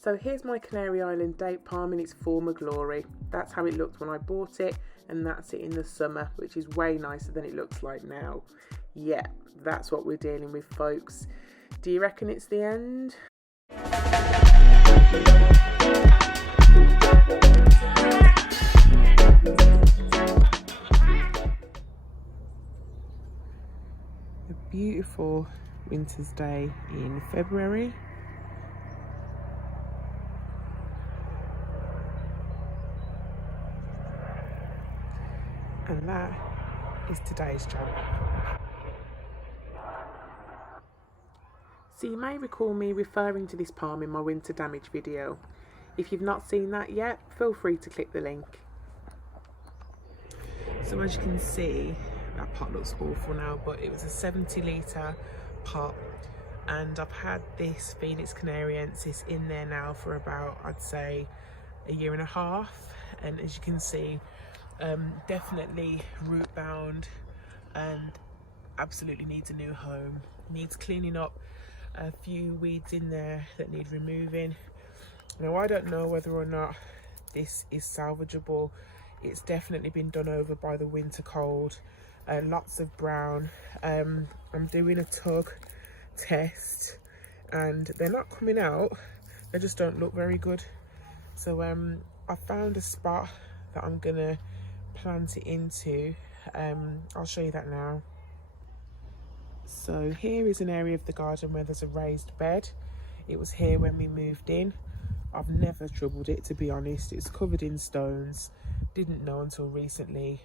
So here's my Canary Island Date Palm in its former glory. That's how it looked when I bought it, and that's it in the summer, which is way nicer than it looks like now. Yeah, that's what we're dealing with, folks. Do you reckon it's the end? A beautiful winter's day in February. And that is today's job. So you may recall me referring to this palm in my winter damage video. If you've not seen that yet, feel free to click the link. So as you can see, that pot looks awful now, but it was a 70-litre pot, and I've had this Phoenix Canariensis in there now for about, I'd say, a year and a half, and as you can see, definitely root bound and absolutely needs a new home. Needs cleaning up, a few weeds in there that need removing. Now I don't know whether or not this is salvageable. It's definitely been done over by the winter cold. Lots of brown. I'm doing a tug test and they're not coming out, they just don't look very good. So I found a spot that I'm gonna plant it into. I'll show you that now. So here is an area of the garden where there's a raised bed. It was here when we moved in. I've never troubled it, to be honest. It's covered in stones. Didn't know until recently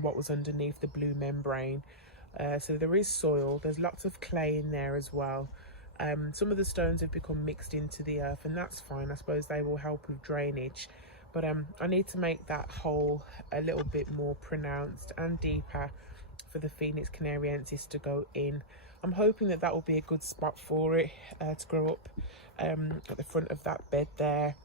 what was underneath the blue membrane. So there is soil, there's lots of clay in there as well. Some of the stones have become mixed into the earth, and that's fine. I suppose they will help with drainage. But I need to make that hole a little bit more pronounced and deeper for the Phoenix Canariensis to go in. I'm hoping that that will be a good spot for it to grow up at the front of that bed there.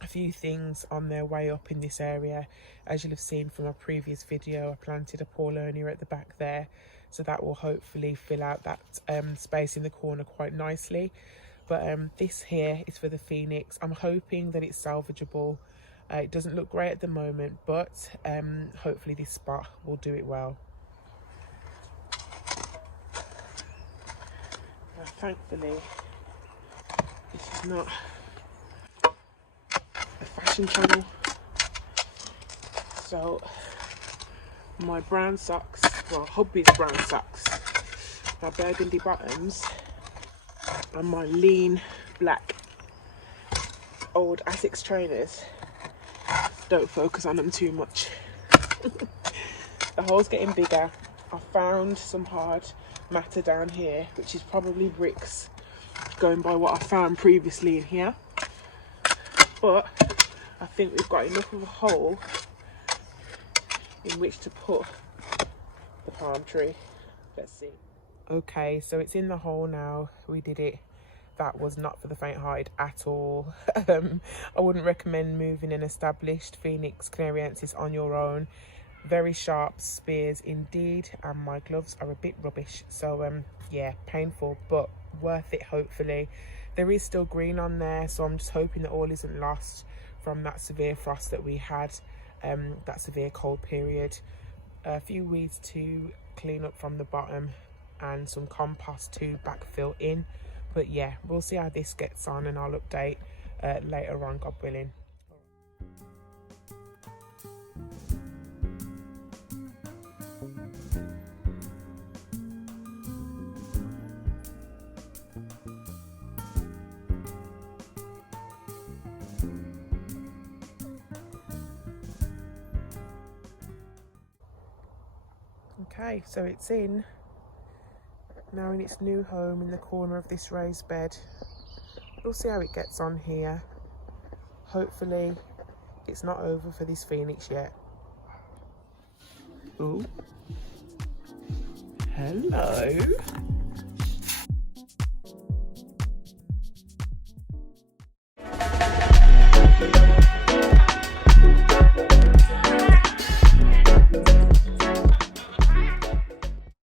A few things on their way up in this area. As you'll have seen from my previous video, I planted a Paulownia at the back there, so that will hopefully fill out that space in the corner quite nicely. But this here is for the Phoenix. I'm hoping that it's salvageable. It doesn't look great at the moment, but hopefully this spot will do it well. Now, thankfully, this is not a fashion channel, so my brown socks, well, hubby's brown socks, my burgundy bottoms, and my lean black old Asics trainers, don't focus on them too much. The hole's getting bigger. I found some hard matter down here, which is probably bricks, going by what I found previously in here, but I think we've got enough of a hole in which to put the palm tree. Let's see. Okay, so it's in the hole now. We did it. That was not for the faint-hearted at all. I wouldn't recommend moving an established Phoenix Canariensis on your own. Very sharp spears indeed, and my gloves are a bit rubbish. So yeah, painful, but worth it hopefully. There is still green on there, so I'm just hoping that all isn't lost from that severe frost that we had, that severe cold period. A few weeds to clean up from the bottom and some compost to backfill in. But yeah, we'll see how this gets on, and I'll update later on, God willing. Okay, so it's in now in its new home in the corner of this raised bed. We'll see how it gets on here. Hopefully it's not over for this Phoenix yet. Ooh. Hello.